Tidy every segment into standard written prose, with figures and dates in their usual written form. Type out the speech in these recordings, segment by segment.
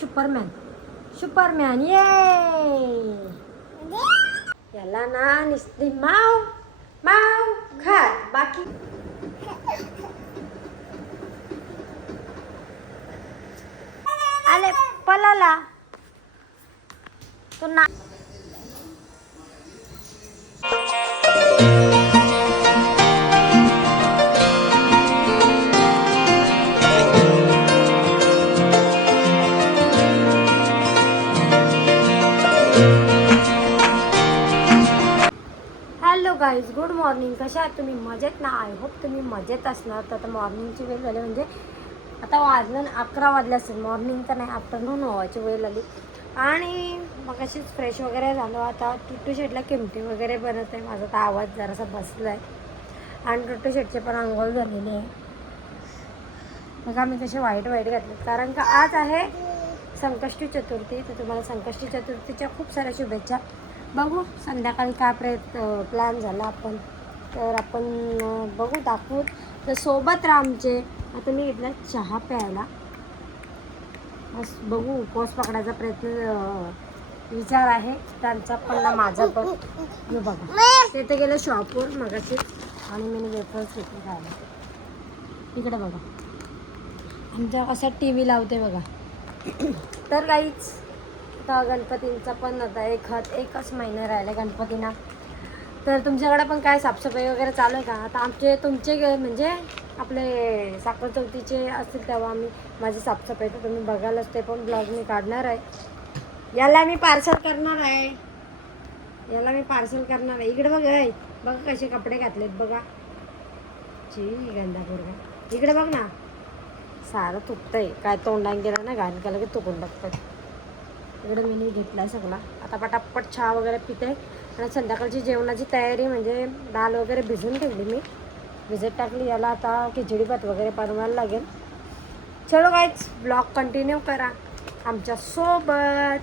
Superman. Superman ये. याला ना नुसती माव माव खात बाकी आले पलाला तो ना. Hello guys, good morning. कशा आहात तुम्ही? मजेत ना? आय होप तुम्ही मजेत असणार. तर आता मॉर्निंगची वेळ झाली, म्हणजे आता वाजलं 11 वाजले असेल. मॉर्निंग तर नाही, आफ्टरनून व्हायची वेळ आली. आणि मग अशीच फ्रेश वगैरे झालो. आता टुट्टू शेटला किमटी वगैरे बनत आहे. माझा तर आवाज जरासा बसला आहे. आणि टुट्टू शेटचे पण अंघोळ झालेले आहे. मग आम्ही तसे वाईट घातले, कारण का आज आहे संकष्टी चतुर्थी. तर तुम्हाला संकष्टी चतुर्थीच्या खूप साऱ्या शुभेच्छा. बघू संध्याकाळी काय प्लॅन झाला आपण, तर आपण बघू दाखवू. तर सोबत राहा आमचे. आता मी घेतला चहा प्यायला. बस बघू, उपवास पकडायचा विचार आहे त्यांचा पण ना माझा पण. मी बघा तिथे गेलं शॉपवर मगाशी आणि मी वेफर्स घेतले खायला. इकडे बघा आमच्या असा टी व्ही लावते बघा. तर काहीच आता गणपतींचा पण आता एकच महिना राहिला गणपतींना. तर तुमच्याकडे पण काय साफसफाई वगैरे चालू आहे का? आता तुमचे म्हणजे आपले साखर चौथीचे असतील तेव्हा माझी साफसफाई तर तुम्ही बघायलाच, ते पण ब्लॉग मी काढणार आहे. याला मी पार्सल करणार आहे. इकडे बघा कसे कपडे घातलेत बघा. गंदा पोरगा. इकडे बघ ना, सारं तुटतंय. काय तोंडाने गेलं ना घाण केलं की तुकून टाकतं. इकडे मी घेतला सगळा. आता पटापट चहा वगैरे पिते आणि संध्याकाळची जेवणाची तयारी, म्हणजे डाळ वगैरे भिजून ठेवली मी, भिजत टाकली. याला आता खिचडी भात वगैरे बनवायला लागेल. चलो गाईज, ब्लॉग कंटिन्यू करा आमच्यासोबत.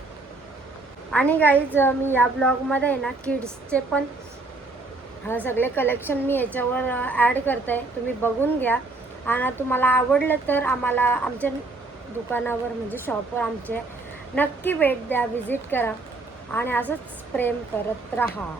आणि गाईज मी या ब्लॉगमध्ये आहे ना किड्सचे पण सगळे कलेक्शन मी याच्यावर ॲड करते आहे. तुम्ही बघून घ्या. आणि तुम्हाला आवडलं तर आम्हाला आमच्या दुकानावर म्हणजे शॉपवर आमचे नक्की भेट द्या, विजिट करा आणि असंच प्रेम करत राहा.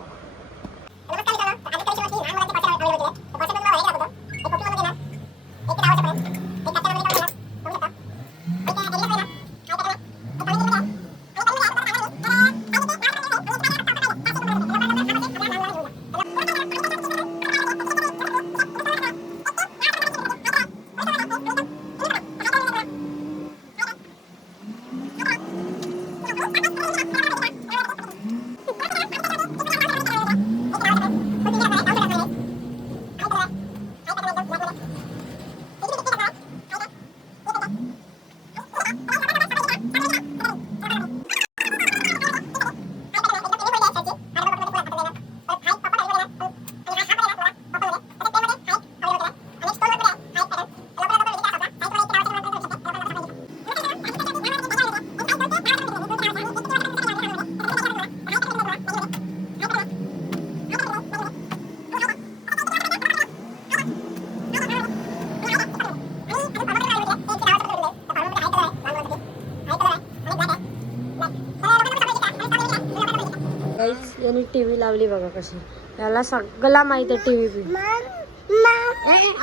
यांनी टी व्ही लावली बघा कशी. याला सगळं माहिती आहे टी व्ही बी.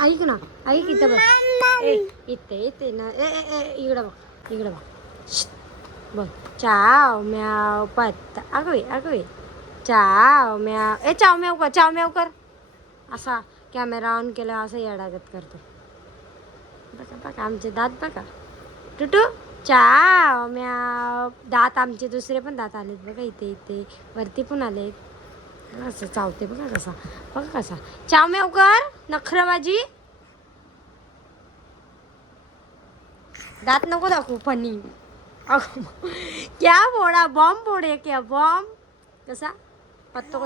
ऐक ना, ऐक इथं बघ. इथे ना. इकडं बघ बघ. चाव म्याव पत्ता. अगवे चाव म्याव. चाव म्याव कर. असा कॅमेरा ऑन केला असं येडागत करतो. बघा आमचे दात बघा. टुटू चाव म्याव. दात आमचे दुसरे पण दात आलेत बघा. इथे वरती पण आलेत. असं चावते बघा कसा. चाव म्याव कर. नखरबाजी. दात नको दाखवू फनी. क्या फोडा बॉम्ब फोडे क्या बॉम्ब. कसा पाहतो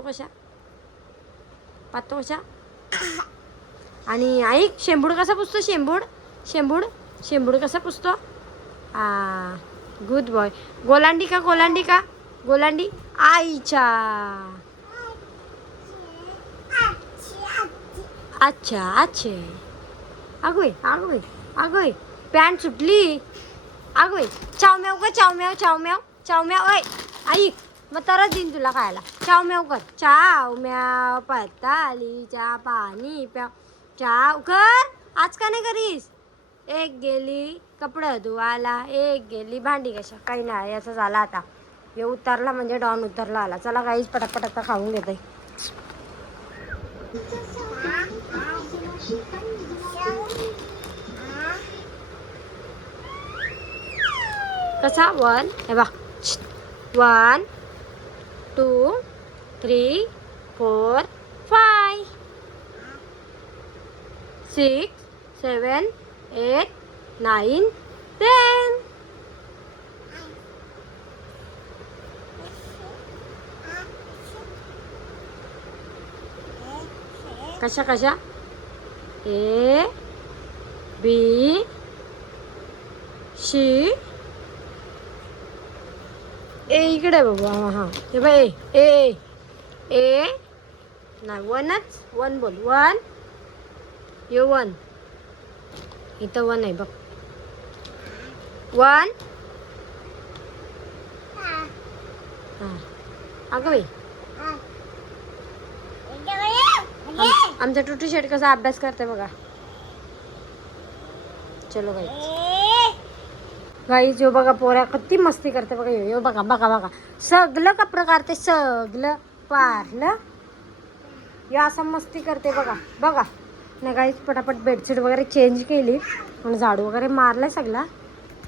कशा. आणि ऐक, शेंबूड कसा पुसतो. शेंबूड कसा पुसतो. Good boy. गोलांडी आईच्या. अच्छा. अगोय पॅन्ट सुटली. अगं बाई चाव म्याव कर, चाव म्याव, चाव म्याव, चाव म्याव. ऐ ऐक मग तरच देईन तुला खायला. चाव म्याव कर, चाव म्याव पत्तालीच्या पाणी प्याव, चाव कर. आज का नाही करीस? एक गेली कपडं धुवायला, एक गेली भांडी कशा. काही नाही याचा झाला आता. हे उतरला म्हणजे डॉन उतरला आला. चला काहीच पटापट आता खाऊन घेते. कसा 1 हे बा 1 2 3 4 5 6 7 8 9 10. कशा कशा ए बी सी ए इकडे बाबा. हां हे बाय ए ए नाही 1च 1 बोल. 1 ये 1 इथं 1 आहे बघ. 1 हां अगं बाई आमचा टुटू शेट कसा अभ्यास करते बघा. चलो गाईज यो बघा पोऱ्या किती मस्ती करते बघा. यो बघा बघा बघा सगळं कपडं काढते, सगळं पारलं. यो असं मस्ती करते बघा बघा. नाही गाईज पटापट बेडशीट वगैरे चेंज केली आणि झाडू वगैरे मारलाय सगळा.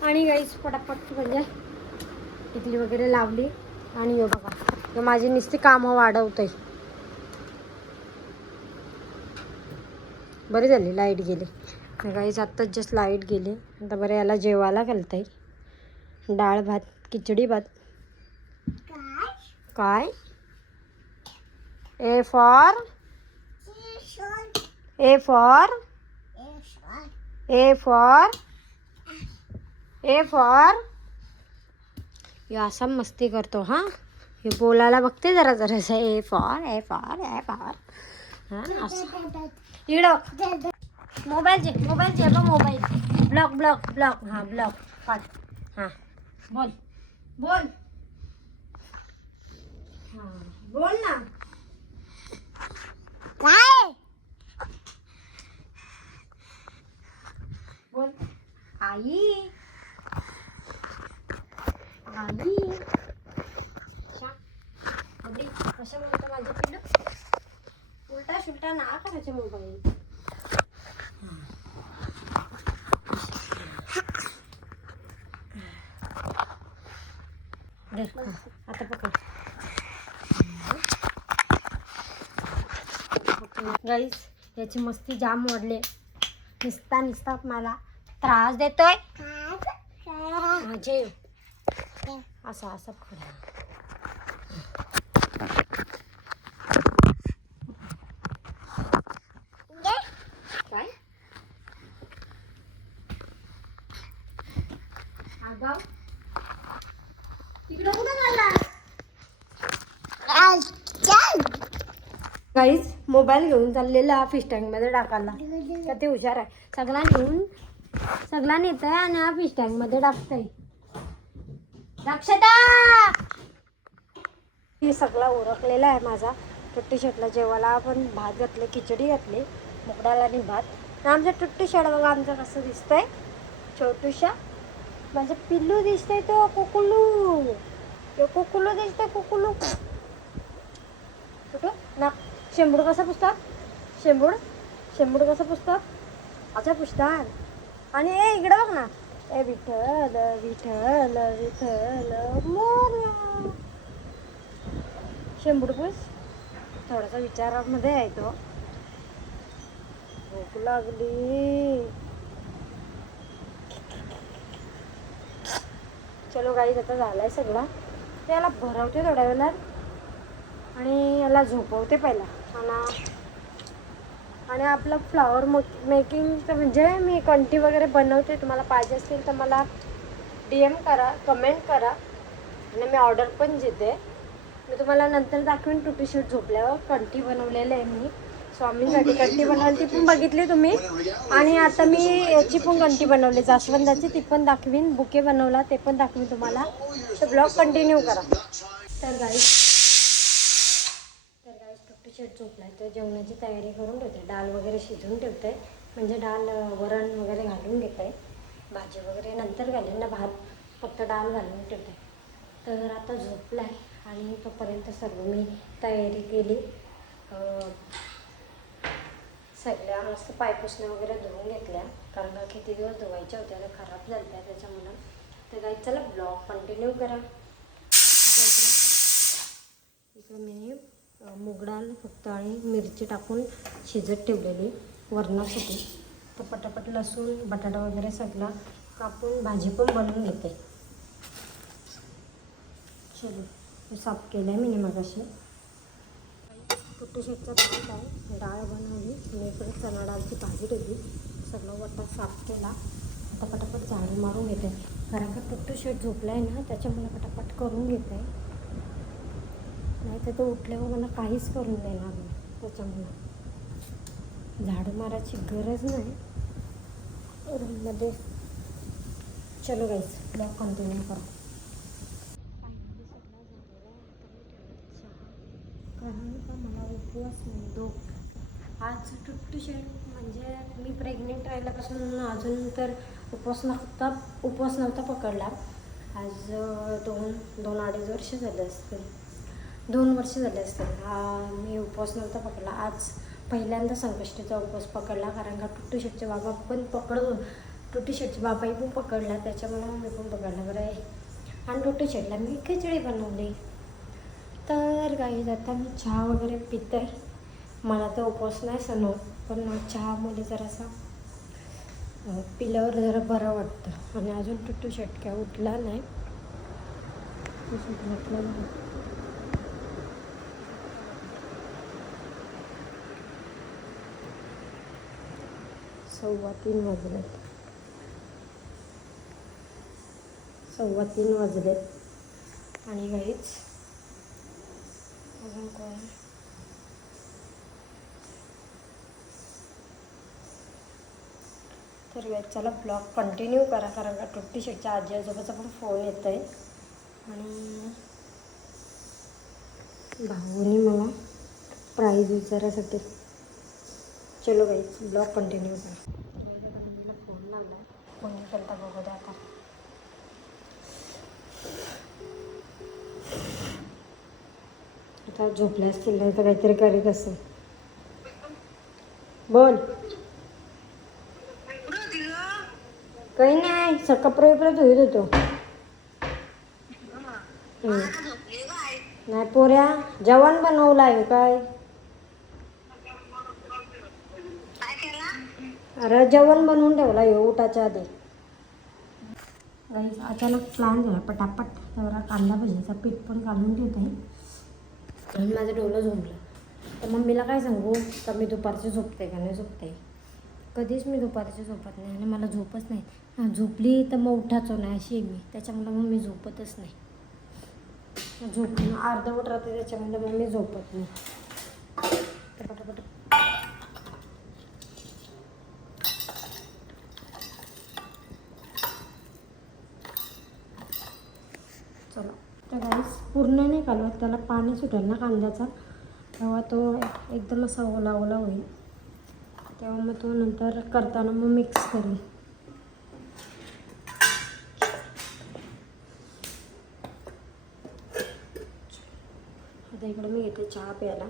आणि गाईज पटापट म्हणजे टिकली वगैरे लावली. आणि यो बघा यो माझी नुसती कामं वाढवते. बरी झाली लाईट गेली. गाईज आत्ताच जस्ट लाईट गेली. आता बरं याला जेवायला घालत आहे. डाळ भात खिचडी भात. काय A for A for A for A for. हे असा मस्ती करतो. हां हे बोलायला बघते जरा जरासं. A for A for A for. हां असं इकडं मोबाईल बघ मोबाईल. Block block block. हां ब्लॉक काढ. हां बोल बोल. हां बोल ना. काय बोल. आई आई कशा म्हणतो माझ्या पिल्लू. उलटा सुलटा ना करायचं मोबाईल. आता पकड गाईस. याची मस्ती जाम वाढले. निसता मला त्रास देतोय. जेव असं असं पकड. काय आगाव तिकडं कुठं चालला. गाईज मोबाईल घेऊन चाललेला फिश टँकमध्ये टाकायला. का ते हुशार आहे. सगळा नेत आहे आणि फिश टँकमध्ये टाकतंय. दक्षता हे सगळा उरकलेला आहे माझा. टुट्टी शर्टला जेवायला आपण भात घातले, खिचडी घातली मुगडाला आणि भात. आमचं टुट्टी शर्ट बघा आमचं कसं दिसतंय. छोटूशा माझं पिल्लू दिसतंय. तो कुकुलू दिसतंय. कुकुलू कुठं ना. शेंबूड कसं पुसतात. शेंबूड कसं पुसतात. अच्छा पुसतात. आणि ए इकडं बघ ना. ए विठ्ठल विठ्ठल विठ्ठल मोरया. शेंबूड पुस. थोडासा विचारामध्ये आहे तो. भूक लागली. चलो गाईज आता झालाय सगळा. त्याला भरवते थोड्या वेळात आणि याला झोपवते पहिला. आणि आपलं फ्लावर मेकिंगचं म्हणजे मी कंटी वगैरे बनवते. तुम्हाला पाहिजे असतील तर मला DM करा, कमेंट करा आणि मी ऑर्डर पण देते. मी तुम्हाला नंतर दाखवेन टुटी शर्ट झोपल्यावर. कंटी बनवलेलं आहे मी. स्वामींसाठी घंटी बनवली, ती पण बघितली तुम्ही. आणि आता मी याची पण घंटी बनवली जास्वंदाची, ती पण दाखवीन. बुके बनवला ते पण दाखवीन तुम्हाला. तर ब्लॉग कंटिन्यू करा. तर गाईस टुट्टू शेट झोपला आहे, तर जेवणाची तयारी करून ठेवते. डाळ वगैरे शिजवून ठेवते, म्हणजे डाळ वरण वगैरे घालून घेते. भाजी वगैरे नंतर घालेन ना, भात फक्त डाळ घालून ठेवते. तर आता झोपला आहे आणि तोपर्यंत सर्व मी तयारी केली. सगळ्या मस्त पायपुसण्या वगैरे धुवून घेतल्या, कारण का किती दिवस धुवायच्या होत्या, त्या खराब झाल्या त्याच्यामुळं. तर काही चला ब्लॉग कंटिन्यू करा. इकडे मी मूग डाळ फक्त आणि मिरची टाकून शिजत ठेवलेली वरणासाठी. तर पटापट लसूण बटाटा वगैरे सगळं कापून भाजी पण बनवून घेते. चलो साफ केलं आहे मी मगाशी. टुट्टू शेटचा भात आहे, डाळ बनवली. मी इकडे चणा डाळची भाजी ठेवली. सगळं वटा साफ केला. आता पटापट झाडू मारून घेते, कारण का टुट्टू शेट झोपला आहे ना, त्याच्यामुळे पटापट करून घेते. नाही तर तो उठल्यावर मला काहीच करून देणार नाही, त्याच्यामुळं झाडू मारायची गरज नाही रूममध्ये. चलो गाईस ब्लॉग कंटिन्यू करा. फायनली सगळं झालेलं आहे. आता मी ठेवते चहा, कारण का मला उपवास नाही. आज टुट्टू शेट म्हणजे मी प्रेग्नेंट राहिल्यापासून अजून तर उपवास नव्हता पकडला. आज दोन अडीच वर्ष झाले असतील, 2 वर्ष झाले असतील. मी उपवास नव्हता पकडला. आज पहिल्यांदा संकष्टीचा उपवास पकडला, कारण का टुट्टू शेटचे बाबा पण टुट्टू शेटचे बाबाही पण पकडला, त्याच्यामुळे मी पण पकडला बरं आहे. आणि टुट्टू शेटला मी खिचडी बनवली. तर गाईज आता मी चहा वगैरे पिते. मला तर उपवास नाही सणवत, पण चहामध्ये जरासा पिल्यावर जरा बरं वाटतं. आणि अजून टुट्टू शेट काय उठला नाही. सव्वा तीन वाजलेत. आणि गाईच अजून कोण तर चला ब्लॉग कंटिन्यू करा, कारण का टुट्टू शेटच्या आजी आजोबाचा पण फोन येत आहे. आणि भाऊनी मला प्राईज विचारायसाठी. चलो गाईच ब्लॉग कंटिन्यू करा. मम्मीला फोन लावला आहे, कोणी केलता बघू द्या आता. आता झोपले असतील, नाही तर काहीतरी करीत असेल. बोल. काही नाही, कपडे धुईत होतो. नाही पोऱ्या जेवण बनवलं आहे काय? अरे जेवण बनवून ठेवला आहे उठाच्या आधी. अचानक प्लॅन झाला पटापट, तेवढा कांदा भजीचा पीठ पण काढून ठेवत आहे. आणि माझं डोलं झोपलं. तर मम्मीला काय सांगू का मी दुपारची झोपते का नाही झोपते. कधीच मी दुपारची झोपत नाही आणि मला झोपच नाही. झोपली तर मग उठायचो नाही अशी मी, त्याच्यामुळे मग मी झोपतच नाही. झोपून अर्धवट राहते, त्याच्यामुळे मग मी झोपत नाही. तर पटापट चला. तर गाईस पूर्ण नाही कालवत, त्याला पाणी सुटेल ना कांद्याचा, तेव्हा तो एकदम असा ओला ओला होईल. तेव्हा मग तो नंतर करताना मग मिक्स करेल. आता इकडे मी घेते चहा प्यायला.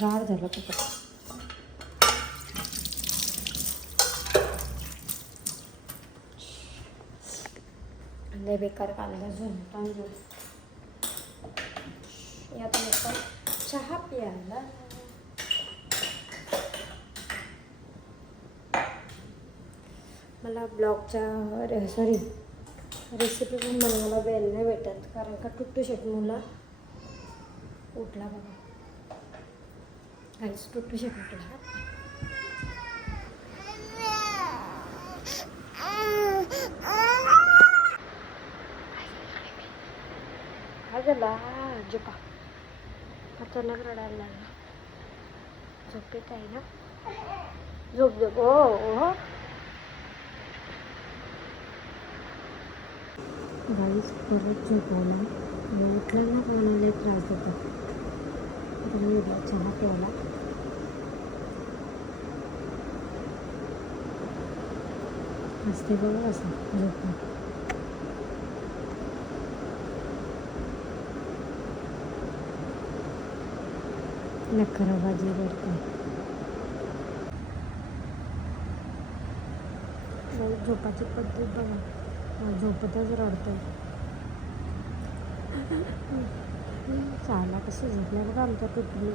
गार झाला खूपच. लय बेकार कांदा झुणका यात मस्त चहा प्यायला. मला ब्लॉगच्या रेसिपी पण बनवायला वेळ नाही भेटत, कारण का टुट्टू शेट मुला उठला बघा. काहीच टुट्टू शेट उठला. काय झाला जुका अचानक रडायला लागला. झोपेत आहे ना. झोप झोप. हो हो गाईच परत झोपवला. उठलं ना कोणाला त्रास देतो. तुम्ही चहा प्यायला असते बघा असं झोपून. नखराबाजी करते. झोपाची पद्धत बघा. झोपतच रडतोय. चाला कसं झोपल्या बघा आमच्या टुटली.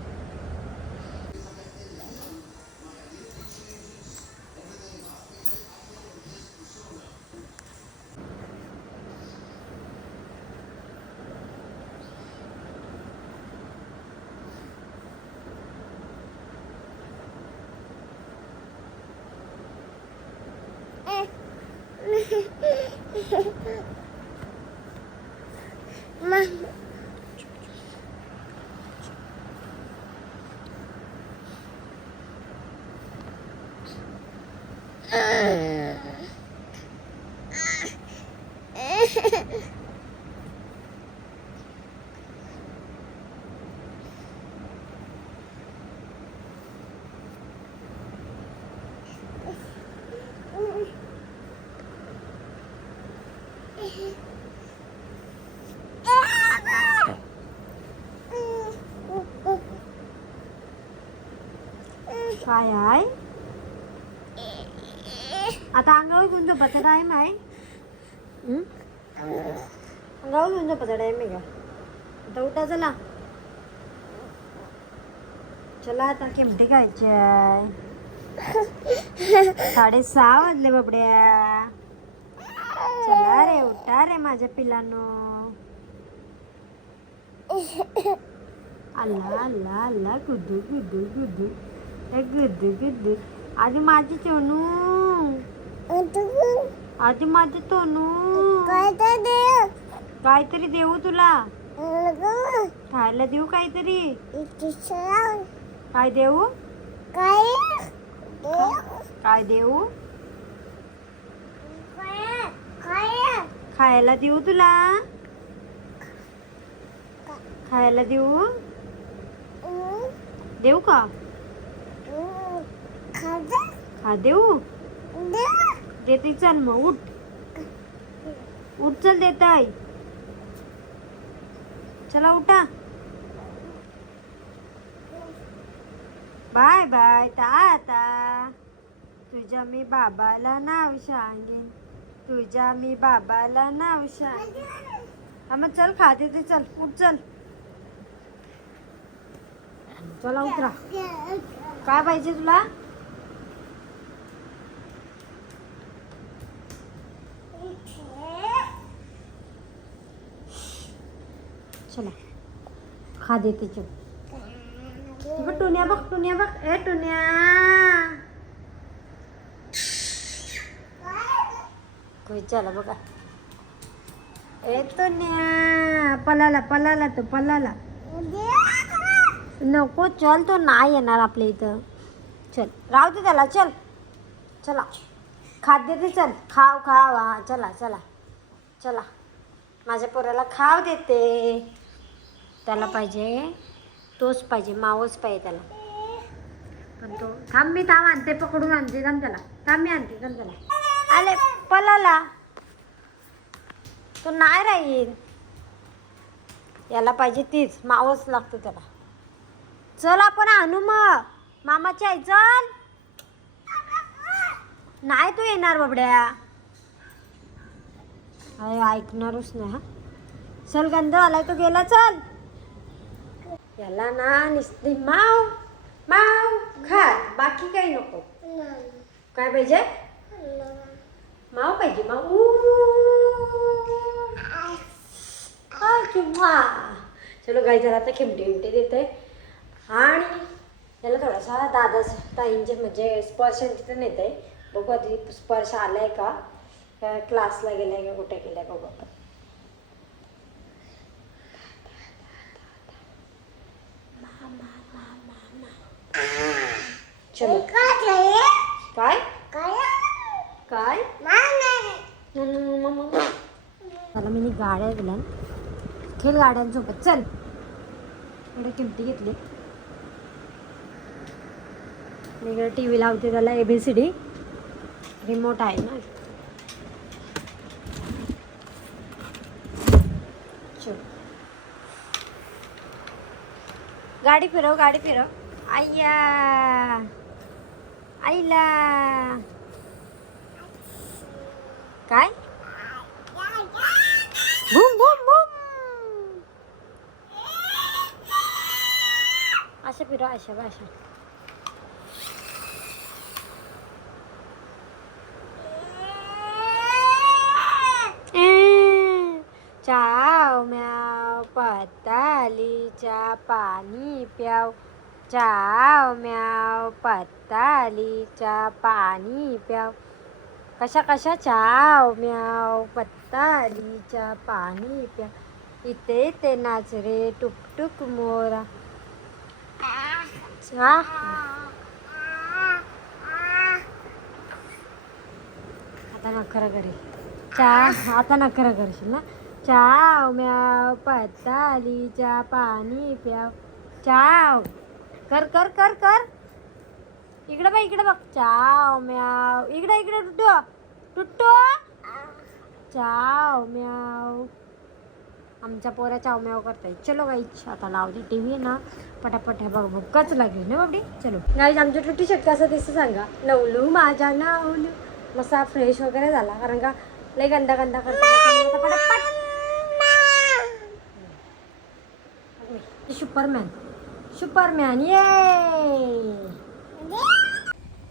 काय आहे आता? अंगावर घेऊन झोपायचा टाईम आहे. अंगावर घेऊन झोपायचा टाईम आहे का? आता उठा चला. चला आता केमटे खायचे आहे. 6:30 वाजले बाबड्या. चला रे उठा रे माझ्या पिलांनो. अल्ला अल्ला अल्ला गुड्डू गुड्डू गुड्डू गुड्डू गुड्डू. आधी माझी चोनू. आधी माझी तोनू. काहीतरी देऊ तुला. खायला देऊ काहीतरी. काय देऊ? काय देऊ? खायला देऊ तुला. खायला देऊ. देऊ का? हा देऊ. देते चल मग उठ. उठ चल देत आहे. चला उठा. Bye bye. आता तुझ्या मी बाबाला नाव सांगेन. तुझ्या मी बाबाला नाव सांगेन. हा मग चल खा देते. चल उठ चल. चला उतरा. काय पाहिजे तुला? चला खा देते. चल टुन्या बघ. टुन्या बघ. ए टुन्या. चला बघा. ए टुन्या पलाला पलाला तो पलाला. नको चल तो नाही येणार आपल्या इथं. चल राहू दे त्याला. चल चला खात देते. चल खाव खाव. हा चला चला चला. माझ्या पोराला खाव देते. त्याला पाहिजे तोच पाहिजे. मावच पाहिजे त्याला. पण तो थांब. मी थांब आणते. पकडून आणते. थांब त्याला. थांब मी आणते. थांब त्याला. आले पलाला. तो नाही राहील. याला पाहिजे तीच. मावच लागतो त्याला. चल आपण आणू मग. मामाची आई चल. नाही तू येणार बाबड्या. अरे ऐकणारच नाही. हा चल गंध आलाय तो गेला. चल. याला ना नुसती माव माव खात. बाकी काही नको. काय पाहिजे? माव पाहिजे. माव किंवा चलो गाई जरा आता खिमटे विमटे देत आहे. आणि त्याला थोडासा दादा ताईंचे म्हणजे स्पर्शांची तर नेत आहे. बघू आधी स्पर्श आलाय का. क्लासला गेलाय का कुठे गेलाय बघू आपण. मामा मामा मामा. त्याला मी गाड्या दिल्या, खेळ गाड्यांसोबत. चल एवढे किमती घेतली. मी इकडे टी व्ही लावते, त्याला ABCD रिमोट आहे ना. चल गाडी फिरव, गाडी फिरव. आय्या आईला काय बूम बूम बूम. अशा फिरव, अशा भाषा. चाव म्याव पतालीच्या पाणी प्याव. चाव म्याव पतालीच्या पाणी प्याव. कशा कशा चाव म्याव पतालीच्या पाणी प्याव. इथे इथे नाच रे टुकटुक मोरा. आता नखरा करेल. आता नखरा करशील ना. चाव म्याव पतालीच्या पाणी प्याव. चाव कर कर कर कर. इकडे बघ, इकडे बघ. चाव म्याव. इकडे इकडे टुट्टू टुट्टू. चाव म्याव. आमच्या पोऱ्या चाव म्याव करताय. चलो गाईच आता लावते TV ना पटापट. हे बघ भुक्काच लागली ना बाबडी. चलो गाईज आमच्या टुट्टी शर्ट कसं दिसतं सांगा. नवलू माझ्या नवलू मस्त फ्रेश वगैरे झाला, कारण का लय गंदा गंदा करतो पटापट. सुपरमॅन सुपरमॅन ये.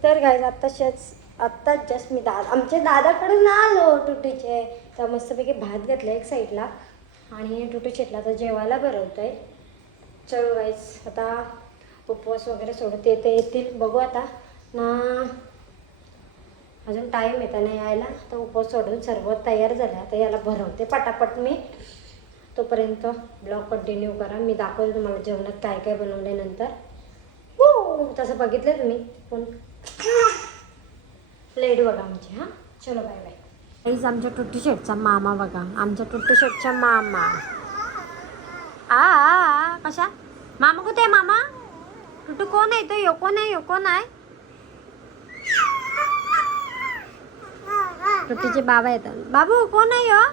तर गाईज आत्ताच जस्ट मी आमच्या दादाकडून आलो टुटीचे. तर मस्तपैकी भात घातला एक साईडला आणि टुटू शेटला तर जेवायला भरवतो आहे. चलो गाईज आता उपवास वगैरे सोडत येतील, बघू आता ना. अजून टाईम येतं ना यायला. तर उपवास सोडून सर्व तयार झालं. आता याला भरवते पटापट मी. तोपर्यंत ब्लॉग कंटिन्यू करा. मी दाखवते तुम्हाला जेवणात काय काय बनवले नंतर. हो तसं बघितलं तुम्ही पण लेट बघा आमची. हां चलो बाय बाय. काहीच आमच्या टुट्टी शेटचा मामा बघा. आमच्या टुट्टी शेटचा मामा. कशा मामा कुठे आहे मामा? टुट्टू कोण आहे तो? यो कोण आहे? यो कोण आहे? टुट्टीचे बाबा येतात. बाबू कोण आहे यो?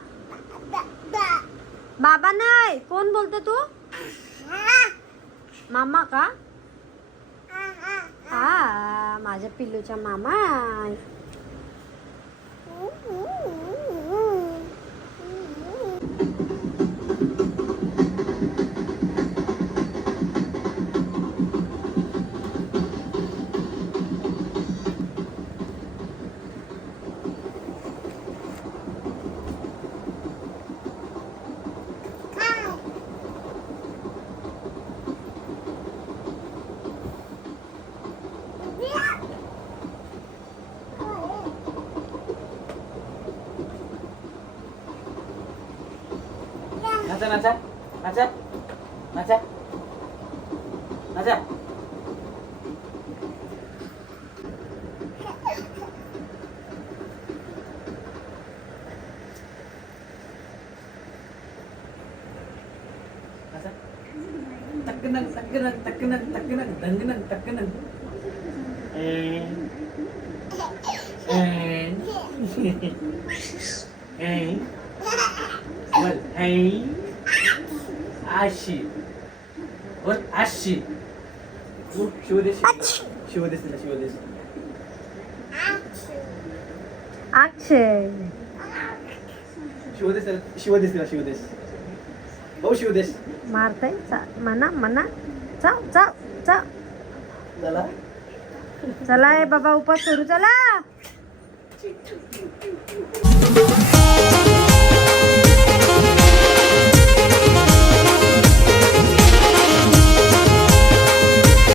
बाबा नाही. कोण बोलतो तू? मामा का? माझ्या पिल्लूचा मामा. नाचा नाचा नाचा नाचा नाचा. तक्कनक तक्कनक तक्कनक तक्कनक दंगनक तक्कनक. बोल hey आशी बोल आशी. शिवदेश शिवदेश शिवदेश अक्षय शिवदेश शिवदेश शिवदेश हो शिवदेश मारताय. म्हणा म्हणा. चाव चाव चाव. चला चला बाबा उपास सुरू. चला